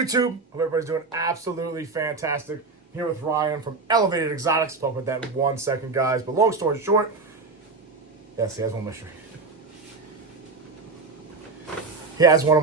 YouTube? Hope everybody's doing absolutely fantastic. Here with Ryan from Elevated Exotics. Talk about that in 1 second, guys. But long story short, yes, he has one mystery. He has one of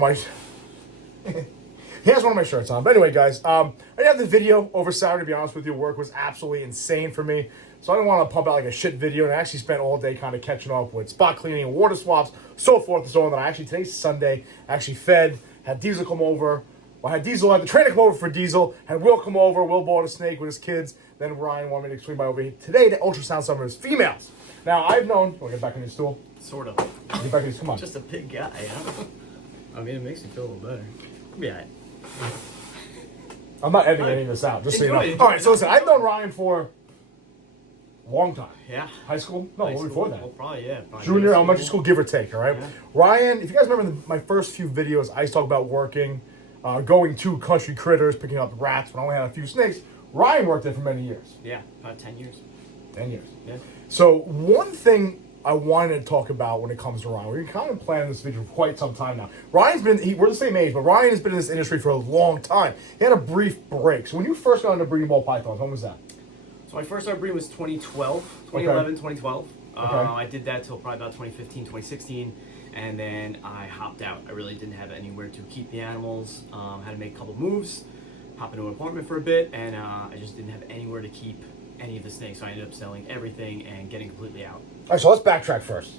my shirts on. But anyway, guys, I had the video over Saturday. To be honest with you, work was absolutely insane for me. So I didn't want to pump out like a shit video, and I actually spent all day kind of catching up with spot cleaning, water swaps, so forth and so on. Then I actually, today's Sunday, actually fed, had Diesel come over. Well, I had Diesel, had the trainer come over for Diesel, had Will come over. Will bought a snake with his kids. Then Ryan wanted me to swing by over here today to ultrasound some of his females. Now, I've known, want to get back on your stool? Sort of. Get back on your, come on. Just a big guy, huh? I mean, it makes me feel a little better. Yeah. I'm not editing any of this out, just so you know. Enjoy. All right, so listen, I've known Ryan for a long time. Yeah. High school? No, well before that. Well, probably, yeah. Junior elementary school, give or take, all right? Yeah. Ryan, if you guys remember my first few videos, I used to talk about working, going to country critters, picking up rats when I only had a few snakes. Ryan worked there for many years. Yeah, about 10 years. 10 years. Yeah. So one thing I wanted to talk about when it comes to Ryan, we've been kind of planning this video for quite some time now. Ryan's been, we're the same age, but Ryan has been in this industry for a long time. He had a brief break. So when you first got into breeding ball pythons, when was that? So my first start breeding was 2012, 2011, Okay. 2012. Okay. I did that till probably about 2015, 2016, and then I hopped out. I really didn't have anywhere to keep the animals. Had to make a couple moves, hop into an apartment for a bit, and I just didn't have anywhere to keep any of the snakes. So I ended up selling everything and getting completely out. All right, so let's backtrack first.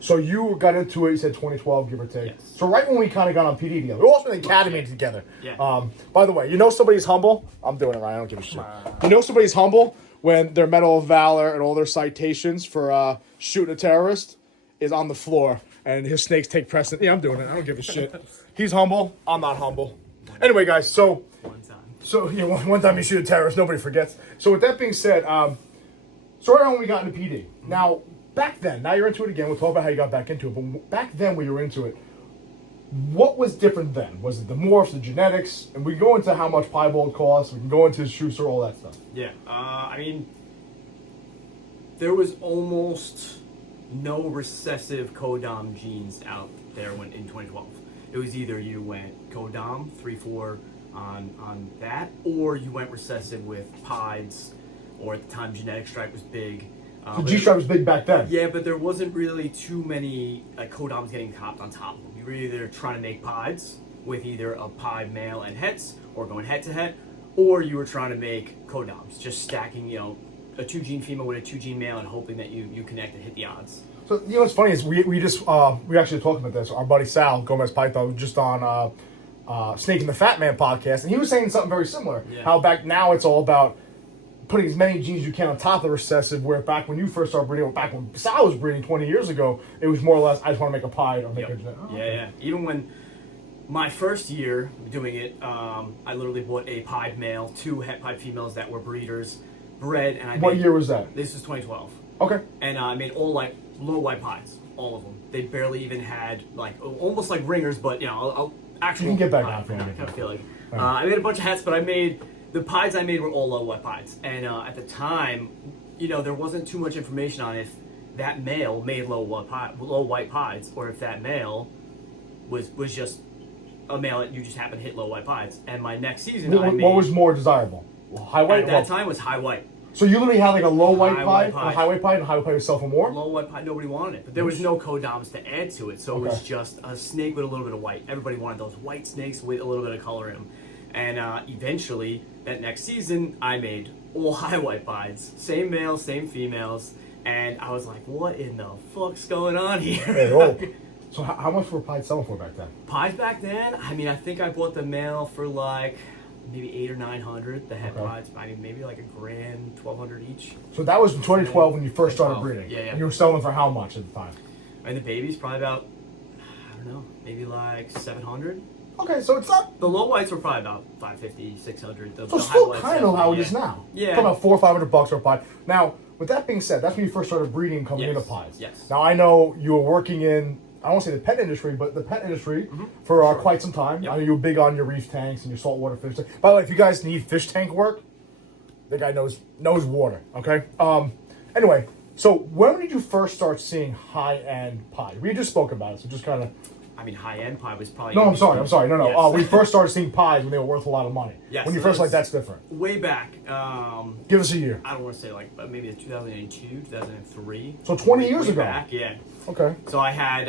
So you got into it, you said 2012, give or take. Yes. So right when we kind of got on PD together, we were also in the academy together. Yeah. By the way, you know somebody's humble? I'm doing it, Ryan, I don't give a shit. You know somebody's humble when their Medal of Valor and all their citations for shooting a terrorist is on the floor and his snakes take precedent. Yeah, I'm doing it, I don't give a shit. He's humble, I'm not humble. Anyway, guys, so... One time. So, yeah, one time you shoot a terrorist, nobody forgets. So with that being said, so right on when we got into PD. Now, back then, now you're into it again, we'll talk about how you got back into it, but back then when you were into it, what was different then? Was it the morphs, the genetics? And we can go into how much piebald costs, we can go into Schuster, all that stuff. Yeah, I mean, there was almost no recessive codom genes out there when in 2012. It was either you went codom 3-4 on that, or you went recessive with pieds, or at the time genetic stripe was big. So G-stripe was big back then. Yeah, but there wasn't really too many codoms getting copped on top of them. You were either trying to make pieds with either a pied male and hets, or going head to head, or you were trying to make codoms, just stacking, you know, a 2-gene female with a 2-gene male and hoping that you connect and hit the odds. So, you know what's funny is we actually talked about this. Our buddy Sal Gomez Python was just on Snake and the Fat Man podcast, and he was saying something very similar. Yeah. How back now it's all about putting as many genes as you can on top of the recessive, where back when you first started breeding, or back when Sal was breeding 20 years ago, it was more or less, I just want to make a pied or make a... Oh, yeah, yeah. Even when my first year doing it, I literally bought a pied male, 2 het pied females that were breeders, bred, and I What year was that? This was 2012. Okay. And I made all like low white pies, all of them. They barely even had like almost like ringers, but you know, actual. You can get back pie. down for me. I kind of feel like Right. I made a bunch of hats, but I made the pies I made were all low white pies. And at the time, you know, there wasn't too much information on if that male made low white pies, or if that male was just a male that you just happened to hit low white pies. And my next season, What was more desirable? High white? at that time was high white. So you literally had like a low white High pie, white and a pie. high white pie, and a high white pie would sell for more? Low white pie, nobody wanted it, but there was no codoms to add to it, so it was Okay. just a snake with a little bit of white. Everybody wanted those white snakes with a little bit of color in them. And eventually, that next season, I made all high white pies. Same males, same females, and I was like, what in the fuck's going on here? Hey, oh. So how much were pies selling for back then? Pies back then, I mean, I think I bought the male for like maybe $800 or $900. The het Okay. pies, I mean, maybe like $1,000, $1,200 each. So that was in 2012 when you first started 2012. breeding. Yeah, yeah. And you were selling for how much at the time? And the babies probably about, I don't know, maybe like 700. Okay, so it's not... The low whites were probably about 550, 600. So it's still kind of how it is now. Yeah. Talking about $400 or $500 for a pie. Now, with that being said, that's when you first started breeding coming Yes. into pies. Yes. Now, I know you were working in, I don't want to say the pet industry, but the pet industry for Sure. quite some time. Yep. I know you were big on your reef tanks and your saltwater fish. By the way, if you guys need fish tank work, the guy knows water, okay? Anyway, so when did you first start seeing high-end pie? We just spoke about it, so just kind of I mean, high-end pie was probably... No, I'm sorry. No. Yes. We first started seeing pies when they were worth a lot of money. Yes, When you so first, like, that's different. Way back. Give us a year. I don't want to say, like, but maybe it's 2002, 2003. So 20 years Way ago. Back, yeah. Okay. So I had,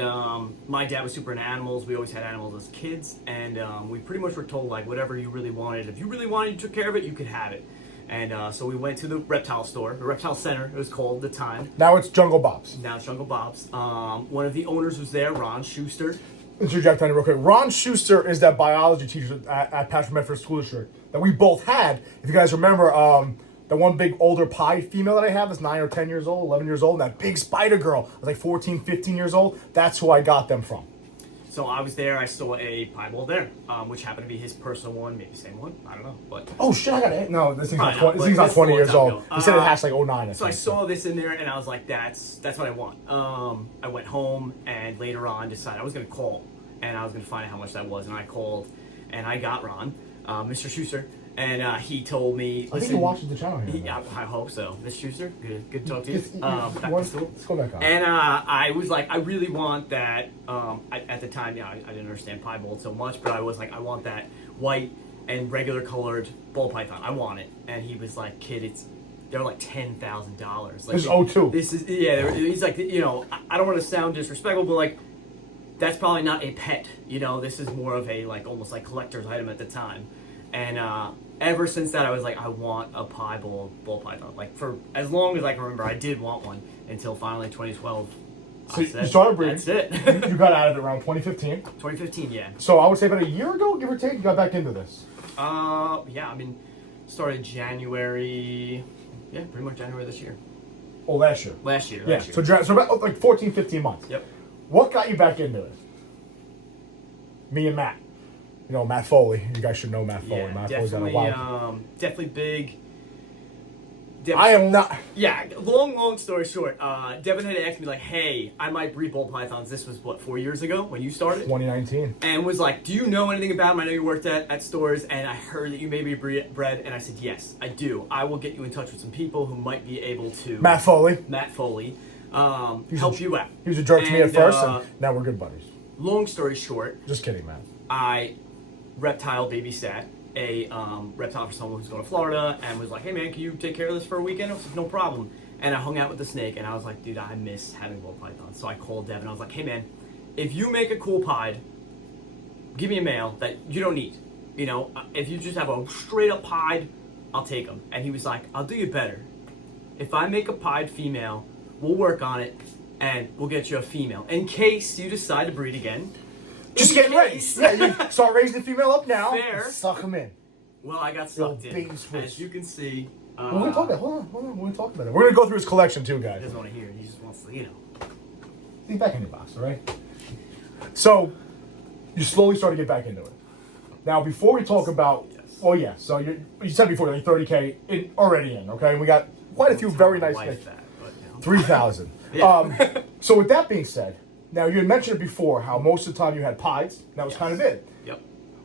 my dad was super into animals. We always had animals as kids. And we pretty much were told, like, whatever you really wanted. If you really wanted, you took care of it, you could have it. And so we went to the reptile store, the reptile center, it was called at the time. Now it's Jungle Bob's. Now it's Jungle Bob's. One of the owners was there, Ron Schuster. Interject on it real quick. Ron Schuster is that biology teacher at Patchogue Medford School District that we both had. If you guys remember, the one big older pie female that I have that's 9 or 10 years old, 11 years old, and that big spider girl was like 14, 15 years old. That's who I got them from. So I was there, I saw a pie bowl there, which happened to be his personal one, maybe same one, I don't know. But Oh shit, I got it. No, this thing's not Probably 20, not, this thing's but not this 20 is a years long time old. ago. He said it has like 09. So I saw this in there and I was like, that's what I want. I went home and later on decided I was going to call and I was going to find out how much that was. And I called and I got Ron, Mr. Schuster, and he told me, I think you're watching the channel here. I hope so. Mr. Schuster, good to talk to you. Back to Let's school. go back on. And I was like, I really want that. At the time, I didn't understand pie bowl so much, but I was like, I want that white and regular colored ball python. I want it. And he was like, kid, they're like $10,000. Like, This is 02. This is he's like, I don't want to sound disrespectful, but like, that's probably not a pet. This is more of a like almost like collector's item at the time. And ever since that, I was like, I want a pie bowl ball python. Like for as long as I can remember, I did want one until finally 2012. So you started breeding. That's it. You got out of it around 2015. 2015, yeah. So I would say about a year ago, give or take, you got back into this. Yeah. I mean, started January. Yeah, pretty much January this year. Oh, last year. Last year. So about like 14, 15 months. Yep. What got you back into it? Me and Matt. Matt Foley. You guys should know Matt Foley. Yeah, Matt Foley's got a definitely. wild. Definitely big. I am not. Yeah, long story short, Devin had asked me like, "Hey, I might breed ball pythons." This was what 4 years ago when you started, 2019, and was like, "Do you know anything about them? I know you worked at stores, and I heard that you may be bred." And I said, "Yes, I do. I will get you in touch with some people who might be able to." Matt Foley. Help you out. He was a jerk to me at first, and now we're good buddies. Long story short, Just kidding, man. I reptile babysat a reptile for someone who's going to Florida and was like, hey man, can you take care of this for a weekend? I was like, no problem. And I hung out with the snake and I was like, dude, I miss having ball pythons. So I called Devin. I was like, hey man, if you make a cool pied, give me a male that you don't need. If you just have a straight up pied, I'll take them. And he was like, I'll do you better. If I make a pied female, we'll work on it and we'll get you a female. In case you decide to breed again. Just get ready. Yeah, you start raising the female up now. Fair. Suck them in. Well, I got sucked in. bait switch. As you can see. We're going to talk about it. Hold on. We're going to talk about it. We're going to go through his collection too, He guys. doesn't want to hear it. He just wants to, He's back in your box, all right? So, you slowly start to get back into it. Now, before we talk about... Yes. Oh, yeah. So, you said before, like 30K already in, okay? And we got quite a few very nice... Wife that, but, 3,000. Yeah. So, with that being said, now, you had mentioned it before, how most of the time you had pies. That was kind of it. Yep.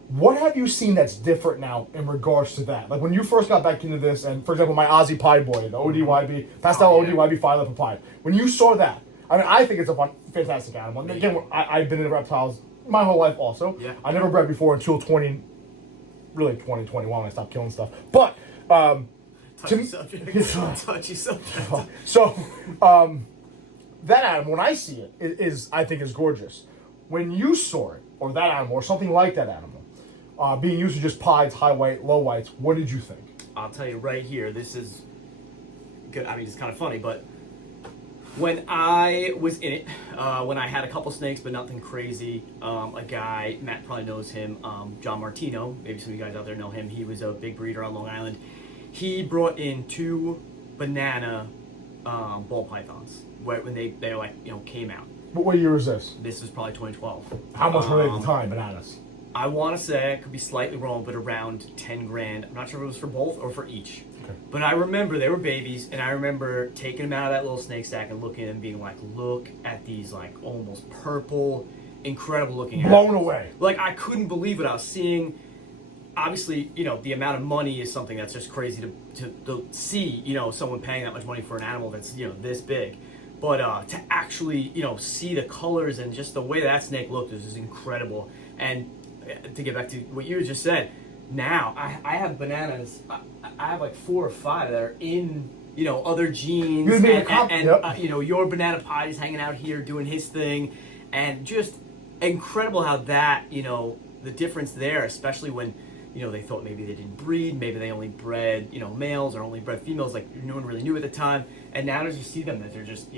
What have you seen that's different now in regards to that? Like when you first got back into this, and for example, my Aussie Pie Boy, the ODYB, Pastel ODYB 5 Pie. When you saw that, I mean, I think it's a fantastic animal. And again, I've been into reptiles my whole life also. Yeah. I never bred before until 2021 when I stopped killing stuff. But, Touchy subject. Touchy subject. so, that animal, when I see it, I think is gorgeous. When you saw it, or that animal, or something like that animal, being used to just pies, high white, low whites, what did you think? I'll tell you right here, this is good. I mean, it's kind of funny, but when I was in it, when I had a couple snakes, but nothing crazy, a guy, Matt probably knows him, John Martino, maybe some of you guys out there know him, he was a big breeder on Long Island. He brought in 2 banana ball pythons when they came out. What year was this? This was probably 2012. How much were they at the time, bananas? I want to say, I could be slightly wrong, but around 10 grand. I'm not sure if it was for both or for each. Okay. But I remember they were babies, and I remember taking them out of that little snake stack and looking at them being like, look at these like almost purple, incredible looking Blown animals. away. Like I couldn't believe what I was seeing. Obviously, the amount of money is something that's just crazy to see, someone paying that much money for an animal that's, this big. But to actually, see the colors and just the way that snake looked is incredible. And to get back to what you just said, now I have bananas. I have like 4 or 5 that are in, other genes. And your banana pie is hanging out here doing his thing. And just incredible how that, the difference there, especially when, they thought maybe they didn't breed, maybe they only bred, males or only bred females, like no one really knew at the time. And now as you see them, that they're just,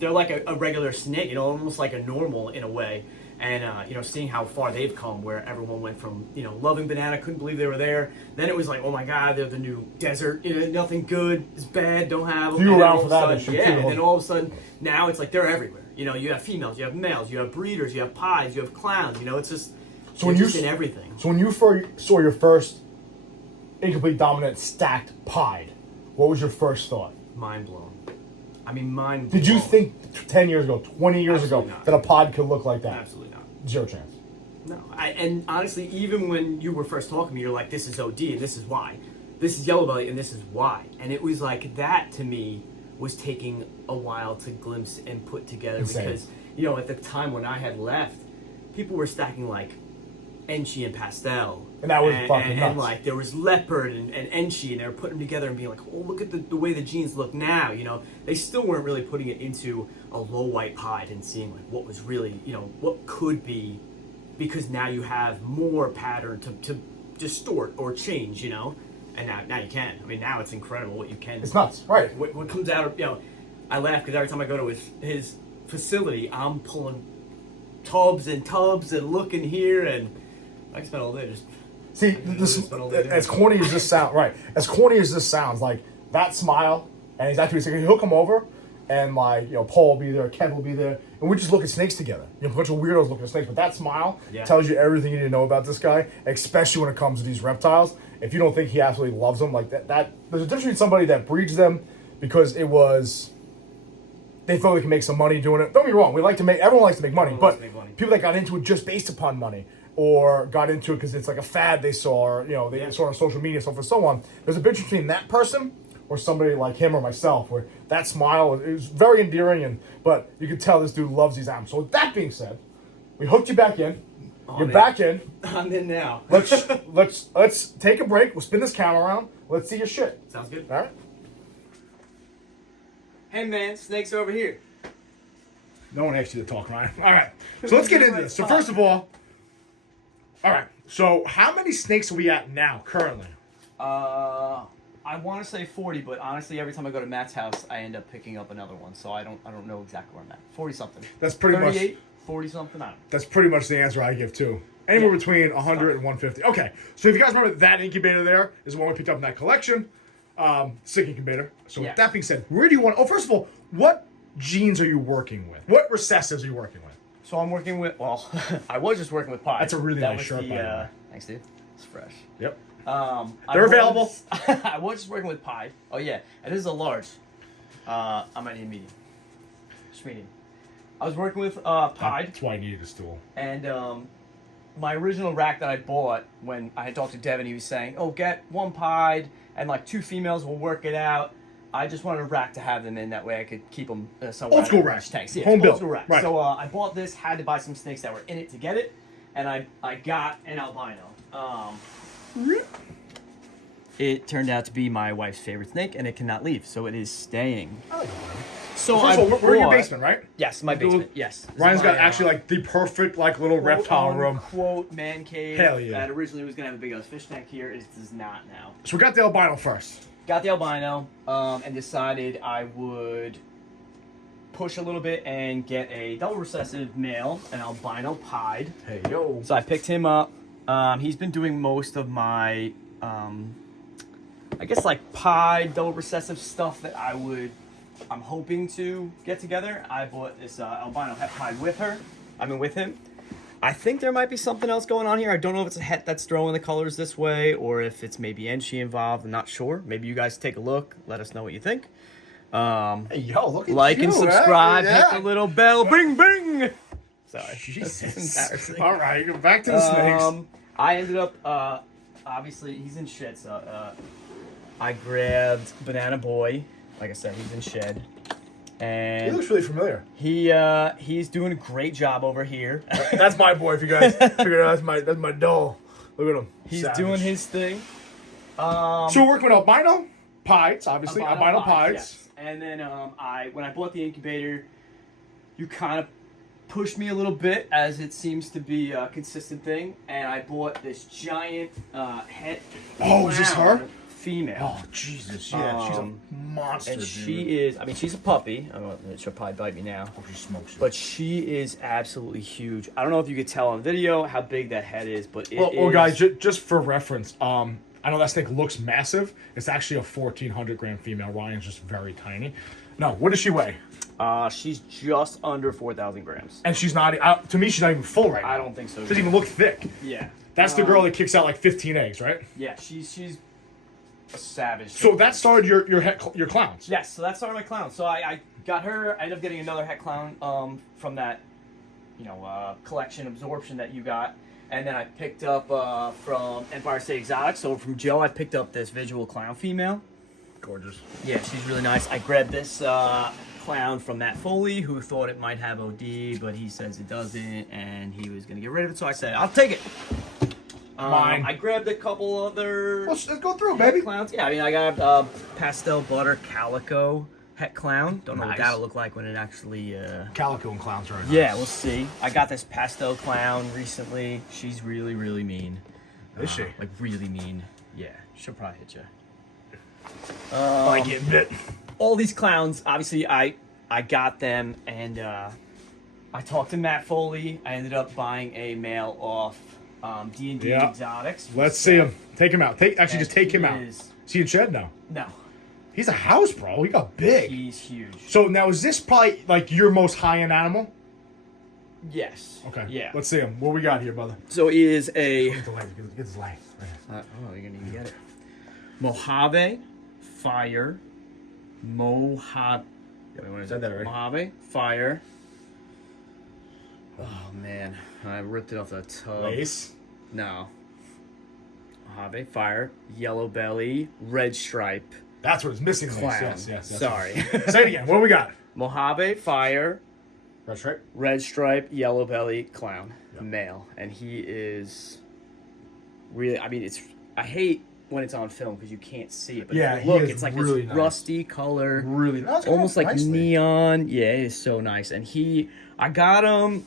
they're like a regular snake, almost like a normal in a way. And, seeing how far they've come, where everyone went from, loving banana, couldn't believe they were there. Then it was like, oh my God, they're the new desert. Nothing good, it's bad, don't have them. You were around for that. Yeah, and then all of a sudden, now it's like they're everywhere. You have females, you have males, you have breeders, you have pies, you have clowns. It's just, in everything. So when you saw your first incomplete dominant stacked pied, what was your first thought? Mind blown. I mean, mind blown. Did you think 10 years ago, 20 years Absolutely ago, not. that a pod could look like that? Absolutely not. 0 chance. No. And honestly, even when you were first talking to me, you're like, this is OD and this is why. This is yellow belly and this is why. And it was like that to me was taking a while to glimpse and put together. Insane. Because, at the time when I had left, people were stacking like Enchi and Pastel. And that was fucking nuts. And like there was Leopard and Enchi, and they were putting them together and being like, oh, look at the way the genes look now. They still weren't really putting it into a low white hide and seeing like what was really, what could be, because now you have more pattern to distort or change, and now you can. I mean, now it's incredible what you can. It's nuts, right? What comes out of, I laugh because every time I go to his facility, I'm pulling tubs and tubs and looking here, and I can spend all day just. See, as corny as this sounds, right? As corny as this sounds, like that smile, and he's actually saying he'll come over, and like Paul will be there, Kev will be there, and we just look at snakes together. A bunch of weirdos looking at snakes, but that smile tells you everything you need to know about this guy, especially when it comes to these reptiles. If you don't think he absolutely loves them, like that there's a difference between somebody that breeds them because they feel they can make some money doing it. Don't get me wrong, everyone likes to make money, but people that got into it just based upon money, or got into it because it's like a fad they saw, or they saw on social media, so for so on. There's a difference between that person or somebody like him or myself, where that smile is very endearing, but you can tell this dude loves these animals. So with that being said, we hooked you back in. You're back in. I'm in now. let's take a break. We'll spin this camera around. Let's see your shit. Sounds good. All right. Hey man, snakes over here. No one asked you to talk, Ryan. All right. So let's get into this. So first of all right. So how many snakes are we at now, currently? I want to say 40, but honestly, every time I go to Matt's house, I end up picking up another one. So I don't know exactly where I'm at. 40 something. That's pretty 38, much 40 something. I don't know. That's pretty much the answer I give too. Anywhere between 100 and 150. Okay. So if you guys remember, that incubator there is the one we picked up in that collection. Sick incubator. So with that being said, where do you want? Oh, first of all, what genes are you working with? What recessives are you working with? So I'm working with. Well, I was just working with pie. That's a really nice shirt, by the way. Thanks, dude. It's fresh. Yep. They're available. I was just working with pie. Oh yeah, it is a large. I might need a medium. Just medium. I was working with pie. That's why I needed a stool. And my original rack that I bought when I had talked to Devin, he was saying, "Oh, get one pied and like 2 females. We'll work it out." I just wanted a rack to have them in. That way I could keep them somewhere. Old school rack. Tanks. Yeah, Home built. Old school rack. Right. So I bought this. Had to buy some snakes that were in it to get it, and I got an albino. It turned out to be my wife's favorite snake, and it cannot leave, so it is staying. I like So first of all, we're in your basement, right? Yes, my basement. Yes. Ryan's got actually like the perfect like little reptile room. Quote man cave. Hell yeah. That originally was gonna have a big ass fish tank here. It does not now. So we got the albino first. Got the albino, and decided I would push a little bit and get a double recessive male, an albino pied. Hey yo. So I picked him up. He's been doing most of my, I guess like pied double recessive stuff that I'm hoping to get together. I bought this albino het pied with him. I think there might be something else going on here. I don't know if it's a het that's throwing the colors this way or if it's maybe Enchi involved. I'm not sure. Maybe you guys take a look. Let us know what you think. Hey, yo, look at like you, and subscribe. Yeah. Hit the little bell. Bing, bing. Sorry. Jesus. That's embarrassing. All right, go back to the snakes. I ended up, obviously, he's in shed, so I grabbed Banana Boy. Like I said, he's in shed. He And looks really familiar. he's doing a great job over here. That's my boy. If you guys figure it out, that's my doll. Look at him. He's Savage. doing his thing. So we're working with albino pieds, obviously. Albino pieds. Yes. And then when I bought the incubator, you kind of pushed me a little bit, as it seems to be a consistent thing. And I bought this giant het. Oh, is this her? Female. Oh, Jesus. Yeah, she's a monster, And dude. she is, I mean, she's a puppy. I don't know, she'll probably bite me now. Oh, she smokes it. But she is absolutely huge. I don't know if you could tell on video how big that head is, but it Well, is. guys, just for reference, I know that snake looks massive. It's actually a 1,400 gram female. Ryan's just very tiny. No, what does she weigh? She's just under 4,000 grams. And she's not, to me, she's not even full right now. I don't think so. She doesn't even look thick. Yeah. That's the girl that kicks out like 15 eggs, right? Yeah, she's a savage. So that started your clowns. Yes, so that started my clown. So I got her. I ended up getting another het clown from that, collection absorption that you got. And then I picked up from Empire State Exotics. So from Joe, I picked up this visual clown female. Gorgeous. Yeah, she's really nice. I grabbed this clown from Matt Foley, who thought it might have OD, but he says it doesn't, and he was going to get rid of it. So I said, I'll take it. Mine. I grabbed a couple other Let's go through, baby. clowns. Yeah, I mean, I got pastel butter calico het clown. Don't know what Nice. that'll look like when it actually. Calico and clowns right now. Yeah, we'll see. I got this pastel clown recently. She's really, really mean. Is she? Like really mean. Yeah, she'll probably hit you. Like getting bit. All these clowns, obviously, I got them, and I talked to Matt Foley. I ended up buying a male off D&D Yeah. Exotics. Let's see him. Take him out. Just take him out. Is, Is he in shed now? no, He's a house, bro. He got big. he's huge. So now is this probably like your most high-end animal? Yes. Okay. Yeah. Let's see him. What we got here, brother? So he is a. Get the leg. Get his leg. Right. Oh, you're gonna even get it. Mojave Fire. Mojave. Said that already. Mojave Fire. Oh man, I ripped it off the tub. Lace. No. Mojave Fire. Yellow belly. Red stripe. That's what it's missing. Clown. Yes. Sorry. Say it again. What do we got? Mojave Fire. That's right. Red stripe, yellow belly clown, Yep. male, and he is really. I mean, I hate when it's on film because you can't see it. But Yeah, if you look, he is it's like really this nice. rusty color, Really. That's almost like nicely. neon. Yeah, it is so nice. And I got him.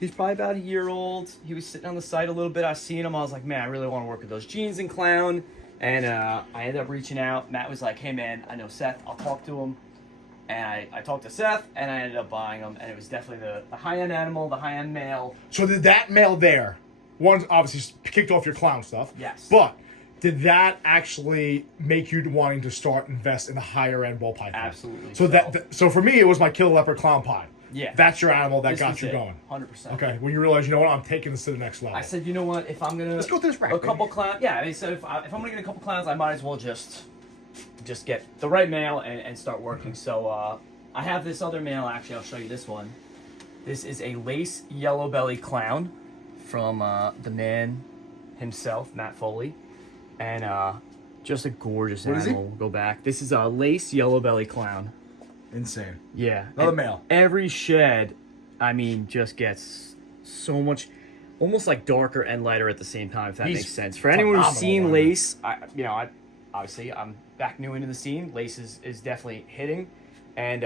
He's probably about a year old. He was sitting on the site a little bit. I seen him. I was like, man, I really want to work with those jeans and clown. And I ended up reaching out. Matt was like, hey man, I know Seth. I'll talk to him. And I talked to Seth, and I ended up buying them, and it was definitely the high-end animal, the high-end male. So did that male there, one obviously kicked off your clown stuff. Yes. But did that actually make you wanting to start invest in the higher end ball python? Absolutely. So so for me, it was my killer leopard clown pie. Yeah. That's your animal that This got was you it, going. 100%. Okay. When you realize, you know what, I'm taking this to the next level. I said, you know what, if I'm gonna Let's go through this rack, a couple baby. clowns. Yeah, I said if I'm gonna get a couple clowns, I might as well just get the right male and start working. So I have this other male. Actually, I'll show you this one. This is a lace yellow belly clown from the man himself, Matt Foley, and just a gorgeous What is he? animal. We'll go back. This is a lace yellow belly clown. Insane. Yeah. Another and male. Every shed, I mean, just gets so much, almost like darker and lighter at the same time, if that He's makes sense. For anyone who's phenomenal, seen man. lace, obviously I'm back new into the scene. Lace is definitely hitting. And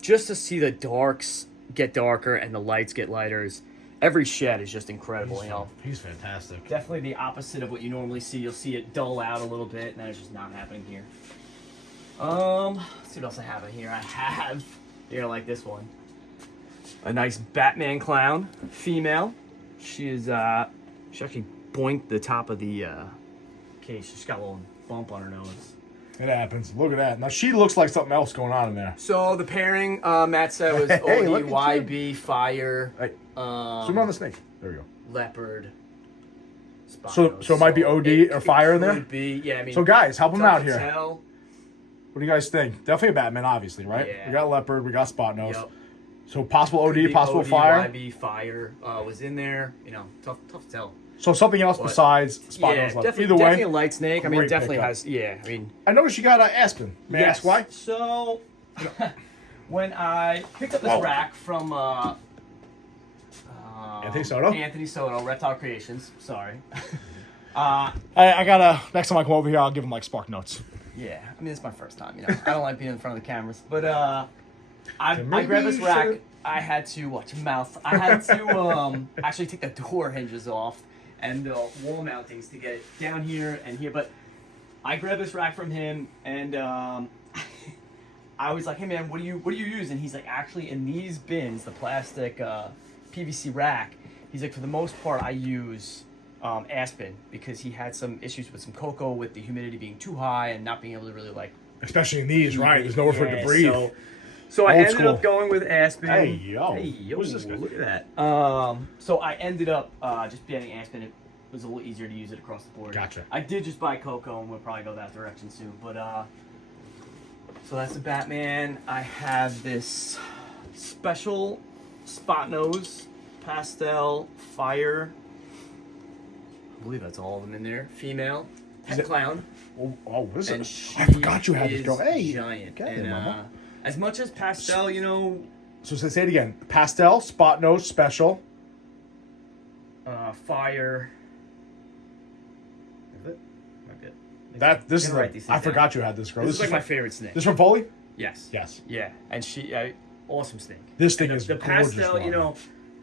just to see the darks get darker and the lights get lighter, every shed is just incredible, He's fantastic. Definitely the opposite of what you normally see. You'll see it dull out a little bit, and that is just not happening here. Let's see what else I have in here. I have, you're gonna like this one. A nice Batman clown, female. She actually boinked the top of the case. She's got a little bump on her nose. It happens. Look at that. Now she looks like something else going on in there. So the pairing, Matt said, was Hey, look OD, at YB, fire, Hey, zoom on the snake. There we go. leopard. So it might be OD or fire in there? Could be, yeah. I mean, So guys, help him tough out to here. tell. What do you guys think? Definitely a Batman, obviously, right? Yeah. We got leopard, we got spot nose. Yep. So possible Could OD, be possible OD, fire. YB, fire was in there. Tough to tell. So something else But- besides spot Yeah, nose. Left. definitely, Either definitely a way, light snake. I mean, it great definitely pickup. has. Yeah, I mean, I noticed you got Aspen. May I ask why? So When I picked up this Whoa. rack from Anthony Soto? Anthony Soto, Reptile Creations. Sorry. I gotta, next time I come over here, I'll give him like Spark Notes. Yeah, I mean, it's my first time, you know. I don't like being in front of the cameras. But I grabbed this rack. I had to, watch your mouth. I had to actually take the door hinges off and the wall mountings to get it down here and here. But I grabbed this rack from him, and I was like, hey man, what do you use? And he's like, actually, in these bins, the plastic PVC rack, he's like, for the most part, I use Aspen, because he had some issues with some cocoa, with the humidity being too high and not being able to really like. Especially in these, right? There's nowhere for it to breathe. So I Old ended school. up going with Aspen. Hey yo, Who's this guy? look at that. So I ended up just getting Aspen. It was a little easier to use it across the board. Gotcha. I did just buy cocoa, and we'll probably go that direction soon. But so that's the Batman. I have this special spot nose pastel fire. I believe that's all of them in there. Female. Het clown. Oh, what is And it? I forgot you had this girl. Hey, giant. get And it, mama. as much as pastel, you know, So say it again. Pastel, spot nose, special. fire. Is it? Might be it. This is. Gotta write these I things down. forgot you had this girl. This is like from, my favorite snake. This from Foley? Yes. Yes. Yeah, and she, awesome snake. This thing And is the gorgeous, pastel. You Ron. know,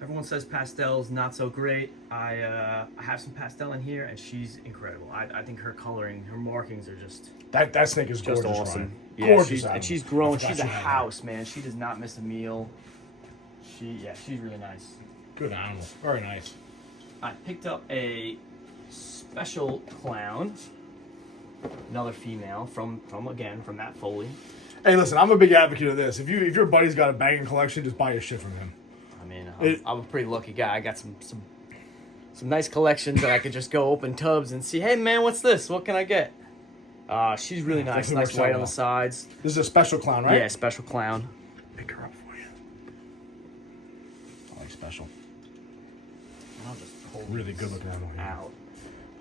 everyone says pastel's not so great. I have some pastel in here, and she's incredible. I think her coloring, her markings are just That snake is just gorgeous, awesome. Ryan. Yeah, Gorgeous. and animal. she's grown. I forgot She's a you had her. house, man. She does not miss a meal. She's really nice. Good animal. Very nice. I picked up a special clown, another female from Matt Foley. Hey, listen, I'm a big advocate of this. If your buddy's got a banging collection, just buy your shit from him. I mean, I'm a pretty lucky guy. I got some nice collections that I could just go open tubs and see. Hey man, what's this? What can I get? She's really nice. Definitely Nice works out white on well. the sides. This is a special clown, right? Yeah, special clown. Pick her up for you. I like special. I'll just pull Really good looking animal here. out.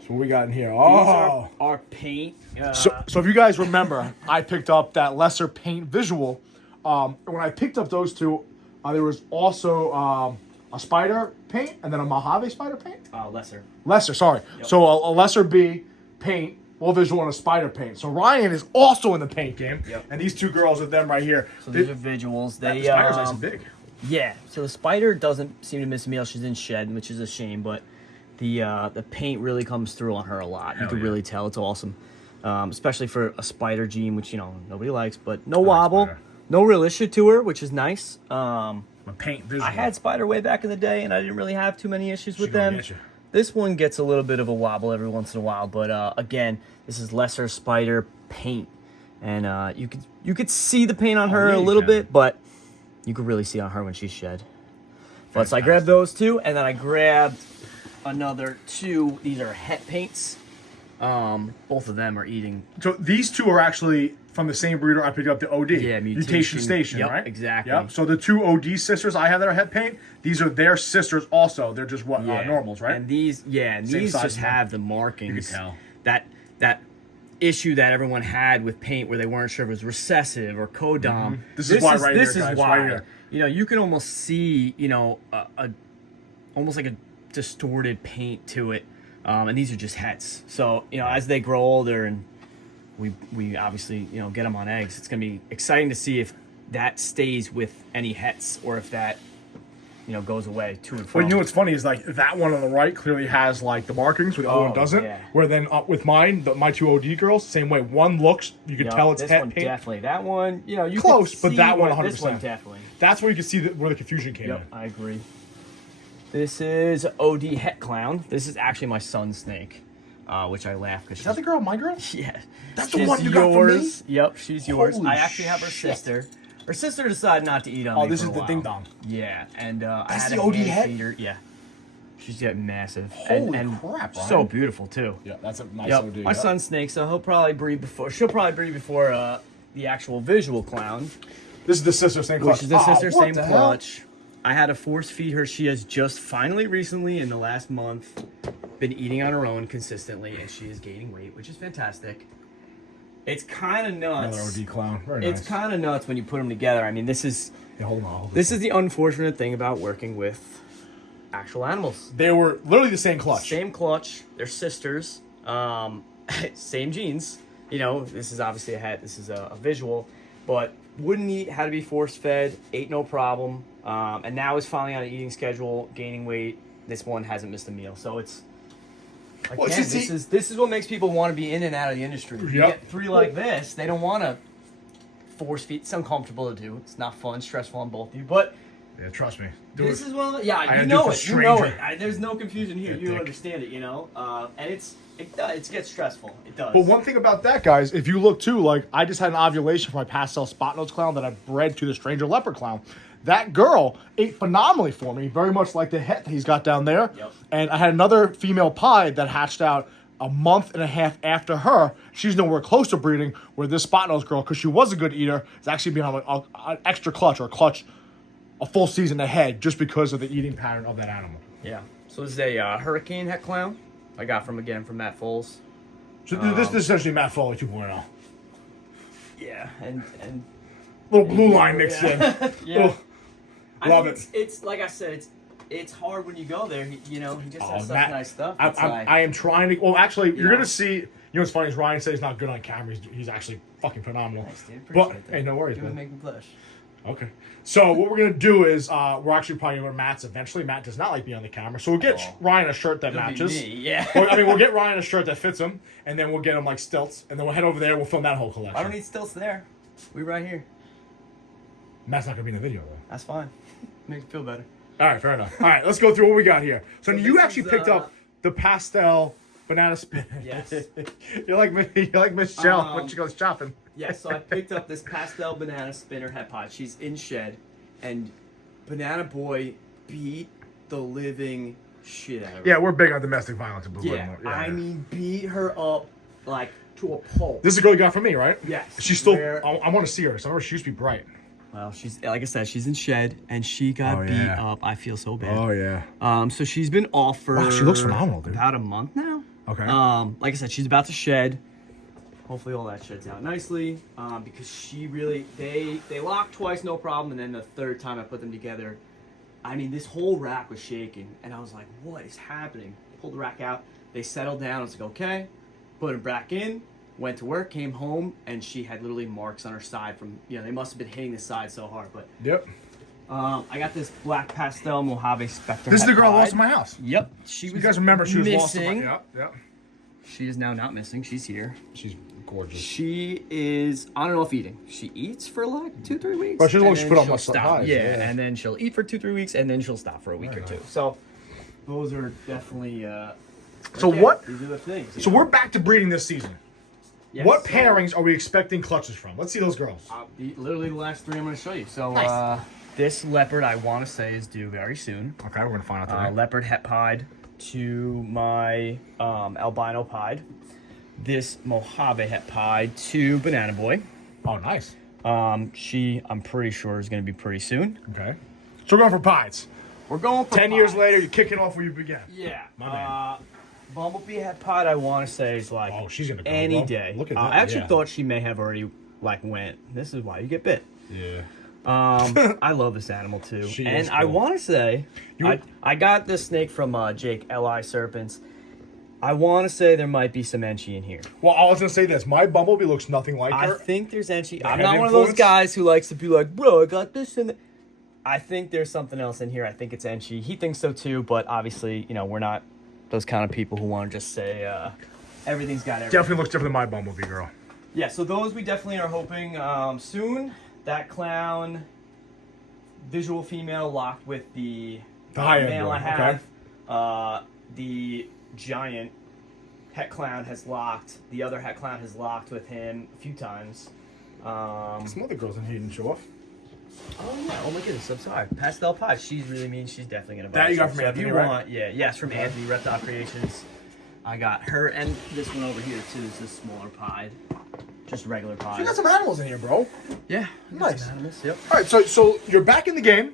So what we got in here? These Oh. are paint. So if you guys remember, I picked up that lesser paint visual. When I picked up those two, there was also a spider paint and then a Mojave spider paint. Lesser. Lesser, sorry. Yep. So a lesser B paint, all visual, and a spider paint. So Ryan is also in the paint game. Yep. And these two girls are them right here. So these are visuals. The They spider's nice and big. Yeah. So the spider doesn't seem to miss a meal. She's in shed, which is a shame, but the paint really comes through on her a lot. You Hell can yeah. really tell. It's awesome. Especially for a spider gene, which, you know, nobody likes, but no wobble, spider. no real issue to her, which is nice. A paint visual. I had spider way back in the day, and I didn't really have too many issues with gonna them. get you. This one gets a little bit of a wobble every once in a while, but again, this is lesser spider paint, and you could see the paint on her yeah, a you little can. bit, but you could really see on her when she's shed. But so I grabbed those two, and then I grabbed another two. These are het paints. Both of them are eating. So these two are actually from the same breeder I picked up the OD. Yeah, Mutation Station, Yep, right? exactly. Yep. So the two OD sisters I have that are het paint, these are their sisters also. They're just normals, right? And these, and Same these size just as them. have the markings. You can tell. That issue that everyone had with paint, where they weren't sure if it was recessive or codom. Mm-hmm. This is why right This here, is guys, why. right here. You know, you can almost see, you know, a almost like a distorted paint to it. And these are just hets. So, you know, as they grow older and we obviously, you know, get them on eggs, it's going to be exciting to see if that stays with any hets or if that, you know, goes away to and from. Well, you know what's funny is like that one on the right clearly has like the markings, where the other one doesn't. yeah. Where then with mine, my two OD girls, same way. One looks, you can You know, tell it's this het one paint. definitely. That one, you know, you Close, could but see that one This one 100%. definitely. That's where you can see where the confusion came Yep, in. I agree. This is OD Het Clown. This is actually my son's snake, which I laugh because Is that the girl, my girl? yeah, That's the she's one you got from me? yours. Yep, she's yours. Holy I actually have her shit. sister. Her sister decided not to eat on Oh, me this for is a the while. ding dong. Yeah, and I That's had the a OD hand het? feed her. Yeah, she's getting massive. Holy and crap, so Ryan. beautiful too. Yeah, that's a nice Yep, OD. my son's snake, so he'll probably breed before. She'll probably breed before the actual visual clown. This is the sister, same clutch. Which is the sister, what same the hell? clutch. I had to force feed her. She has just finally, recently, in the last month, been eating on her own consistently, and she is gaining weight, which is fantastic. It's kind of nuts. Another OD clown. Very nice. It's kind of nuts when you put them together. I mean, this is hold on. this is the unfortunate thing about working with actual animals. They were literally the same clutch. Same clutch. They're sisters. Same genes. You know, this is obviously a head. This is a visual, but wouldn't eat. Had to be force fed. Ate no problem. And now is finally on an eating schedule, gaining weight. This one hasn't missed a meal, so it's. Again, Well, this is what makes people want to be in and out of the industry. You Yep. get 3 like this, they don't want to force feed. It's uncomfortable to do. It's not fun, stressful on both of you. But Yeah, trust me. this is one of the, yeah, I you do know for it. You know stranger. it. There's no confusion here. Yeah, You dick. understand it, you know? And it gets stressful. It does. But one thing about that, guys, if you look too, like I just had an ovulation for my pastel spot nose clown that I bred to the stranger leopard clown. That girl ate phenomenally for me, very much like the het he's got down there. Yep. And I had another female pied that hatched out a month and a half after her. She's nowhere close to breeding, where this spot nose girl, because she was a good eater, is actually being on an extra clutch or a clutch a full season ahead just because of the eating pattern of that animal. Yeah. So this is a hurricane het clown. I got from Matt Foles. So this is essentially Matt Foley 2.0. Yeah, and Little blue line mixed in. yeah. Oh, love it. It's like I said, it's hard when you go there. He just has such Matt, nice stuff. I am trying to. Well, actually, you're know. gonna see. You know what's funny is Ryan said he's not good on camera. He's actually fucking phenomenal. Nice, dude. But Appreciate that. hey, no worries, You're gonna man. make me blush. Okay. So what we're gonna do is we're actually probably going to Matt's eventually. Matt does not like being on the camera, so we'll get Oh. Ryan a shirt that It'll be matches. me, yeah. Well, I mean, we'll get Ryan a shirt that fits him, and then we'll get him like stilts, and then we'll head over there. We'll film that whole collection. I don't need stilts there. We right here. Matt's not gonna be in the video though. That's fine. Makes me feel better. All right, fair enough. All right, let's go through what we got here. So you this actually is, picked up the pastel banana spin. Yes. you're like Miss Shell when Um, she goes shopping. Yeah, so I picked up this pastel banana spinner het pod. She's in shed, and Banana Boy beat the living shit out of her. Yeah, we're big on domestic violence in Blue Yeah, Baltimore. I mean, beat her up like to a pulp. This is a girl you got from me, right? Yes. She's still. Where- I want to see her. Some of her shoes be bright. Well, she's like I said, she's in shed, and she got Oh, beat yeah. up. I feel so bad. yeah. So she's been off for Wow, she looks phenomenal, dude. about a month now. Okay. Like I said, she's about to shed. Hopefully all that sheds out nicely. Because she really they locked twice, no problem, and then the third time I put them together, I mean this whole rack was shaking, and I was like, what is happening? Pulled the rack out. They settled down. I was like, okay. Put it back in. Went to work, came home, and she had literally marks on her side from, they must have been hitting the side so hard. But Yep. I got this black pastel Mojave Spectre. This is the girl het lost pod. in my house. Yep. She You was guys remember she was lost in missing. my. Yep. Yep. She is now not missing. She's here. She's gorgeous. She is on and off eating. She eats for like 2-3 weeks. But she's and always then put on she'll muscle stop. highs, Yeah, yeah. and then she'll eat for 2-3 weeks, and then she'll stop for a week Very or two. nice. So those are definitely. So yeah, what? These are the things. you So know? we're back to breeding this season. Yes, What so, pairings are we expecting clutches from? Let's see those girls. Literally the last 3 I'm going to show you. So Nice. this leopard I want to say is due very soon. Okay, we're gonna find out today. Leopard het pied to my albino pied. This Mojave het pied to Banana Boy. Oh, nice. I'm pretty sure is going to be pretty soon. Okay. So we're going for pies. We're going for 10 years pies. later, you're kicking off where you began. Yeah. My man. Bumblebee het pied I want to say is like Oh, she's gonna go, any bro. day. Look at that, I actually yeah. thought she may have already like went. This is why you get bit. Yeah. I love this animal too, She and is I cool. want to say I got this snake from Jake Li Serpents. I want to say there might be some Enchi in here. Well, I was gonna say this. My bumblebee looks nothing like I her. think there's Enchi. I'm head not one of those influence? guys who likes to be like, bro, I got this and. I think there's something else in here. I think it's Enchi. He thinks so too, but obviously, we're not those kind of people who want to just say everything's got everything. Definitely looks different than my bumblebee girl. Yeah, so those we definitely are hoping soon. That clown, visual female locked with the high-end male boy, I have. The giant het clown has locked. The other het clown has locked with him a few times. Some other girls in here didn't show off. Oh yeah! Oh my goodness! I'm sorry. Pastel Pie. She's really mean. She's definitely gonna buy. That you got some. from So Anthony, if you right? want, yes, from Anthony Reptile Creations. I got her and this one over here too. Is this smaller pied, just regular pie. You got some animals in here, bro. Yeah, Nice. some animals, yep. All right, so you're back in the game.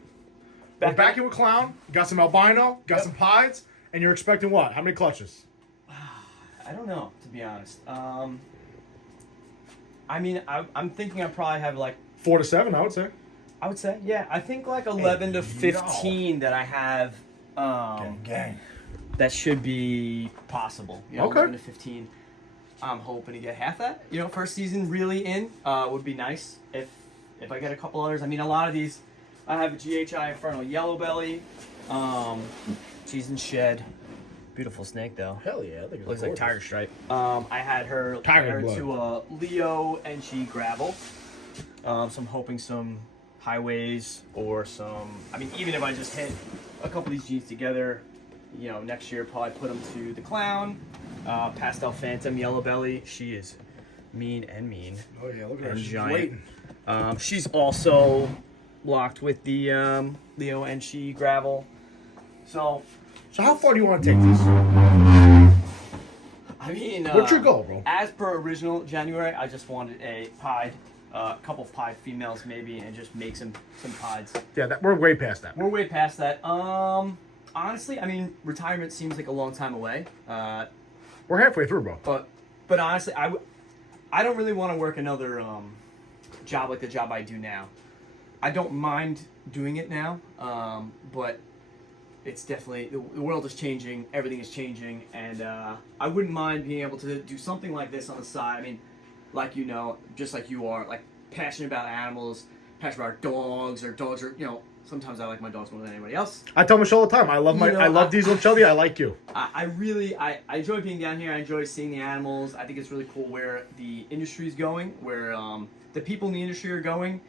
We're Back back in- in with clown. Got some albino. Got Yep. some pieds, and you're expecting what? How many clutches? I don't know, to be honest. I mean, I'm thinking I probably have like 4 to 7, I would say. I would say, yeah. I think like 11 to 15 that I have. Gang. That should be possible. You know, Okay. 11 to 15. I'm hoping to get half that. You know, first season really in would be nice if I get a couple others. I mean, a lot of these. I have a GHI Infernal Yellow Belly. She's in shed. Beautiful snake though. Hell yeah. I think it's Looks like gorgeous. Tiger Stripe. I had her Tiger paired blood. to a Leo and she gravel. So I'm hoping some highways or some. I mean, even if I just hit a couple of these jeans together, you know, next year probably put them to the Clown, Pastel Phantom Yellow Belly. She is mean. Oh yeah, look at her. And She's giant. waiting. She's also locked with the Leo and she gravel. So how far do you want to take this? I mean, What's your goal, bro? As per original January, I just wanted a pied, a couple of pied females maybe, and just make some pieds. Yeah, we're way past that. We're way past that. Honestly, I mean, retirement seems like a long time away. We're halfway through, bro. But honestly, I don't really want to work another job like the job I do now. I don't mind doing it now, but it's definitely the world is changing, everything is changing, and I wouldn't mind being able to do something like this on the side. I mean, like you know, just like you are, like passionate about animals, passionate about dogs, or dogs are, you know, sometimes I like my dogs more than anybody else. I tell Michelle all the time, I love I love Diesel and Shelby, I like you. I really enjoy being down here. I enjoy seeing the animals. I think it's really cool where the industry is going, where the people in the industry are going.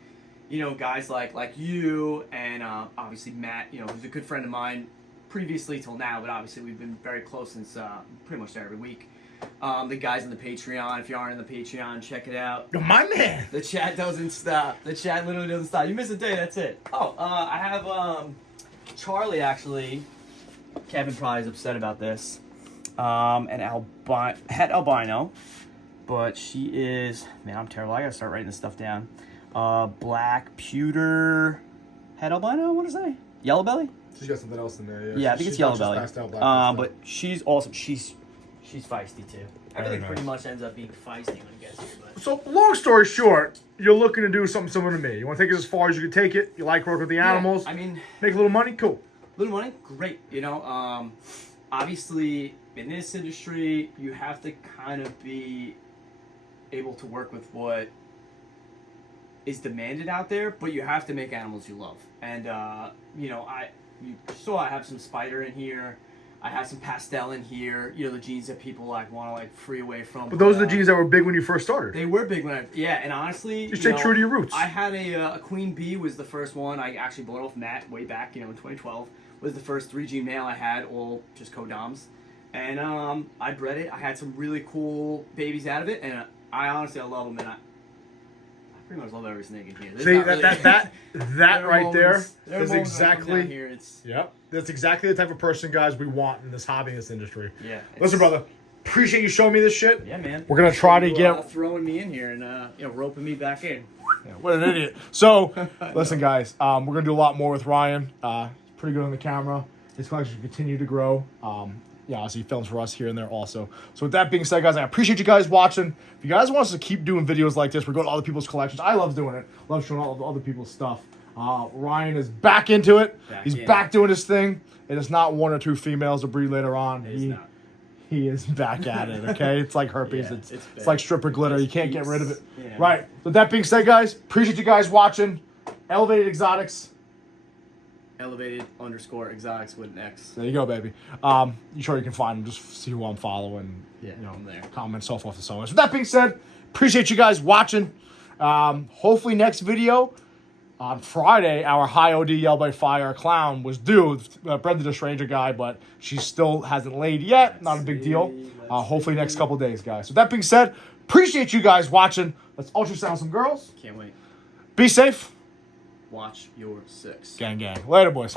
You know, guys like you and obviously Matt, you know, who's a good friend of mine previously till now, but obviously we've been very close since pretty much every week. The guys in the Patreon, if you aren't in the Patreon, check it out. My man. The chat doesn't stop. The chat literally doesn't stop. You miss a day, that's it. Oh, I have Charlie actually. Kevin probably is upset about this. An het albino, but she is, man, I'm terrible. I gotta start writing this stuff down. Black pewter het albino. What is it? Yellow belly. She's got something else in there. Yeah, I think it's yellow belly. But But she's awesome. She's feisty too. Everything nice. pretty much ends up being feisty when it gets here. But so, long story short, you're looking to do something similar to me. You want to take it as far as you can take it. You like working with the animals. I mean, Make a little money, cool. little money, great. You know, obviously in this industry, you have to kind of be able to work with what is demanded out there, but you have to make animals you love. And you know, you saw I have some spider in here. I have some pastel in here. You know, the jeans that people like want to like free away from. But those are the jeans that were big when you first started. They were big when and honestly, You stay true to your roots. I had a Queen Bee was the first one. I actually bought off Matt way back, you know, in 2012. Was the first 3G male I had, all just codoms. And I bred it. I had some really cool babies out of it, and I honestly I love them, and I pretty much love every snake in here. There's See, not really- that there are right moments- there are is moments when I come exactly. down here, it's Yep, that's exactly the type of person, guys, we want in this hobby, in this industry. yeah. Listen, brother, appreciate you showing me this shit. Yeah, man. We're gonna try to You, get. throwing me in here and you know, roping me back in. Yeah, what an idiot. So, listen, guys, we're gonna do a lot more with Ryan. He's pretty good on the camera. His collection continue to grow. Yeah, obviously he films for us here and there also. So with that being said, guys, I appreciate you guys watching. If you guys want us to keep doing videos like this, we're going to other people's collections. I love doing it. Love showing all of other people's stuff. Ryan is back into it. He's back doing his thing. It is not one or two females to breed later on. He is back at it, okay? It's like herpes. Yeah, it's like stripper glitter. You can't get rid of it. Yeah. Right. With that being said, guys, appreciate you guys watching. Elevated Exotics. Elevated_exotics with an X. There you go, baby. You sure you can find them? Just see who I'm following. Yeah, you know, I'm there. Comment, so forth and so on. So with that being said, appreciate you guys watching. Hopefully next video on Friday, our high OD Yell by Fire clown was due. Bred to the stranger guy, but she still hasn't laid yet. Not a big deal. Hopefully next couple days, guys. So with that being said, appreciate you guys watching. Let's ultrasound some girls. Can't wait. Be safe. Watch your six. Gang, gang. Later, boys.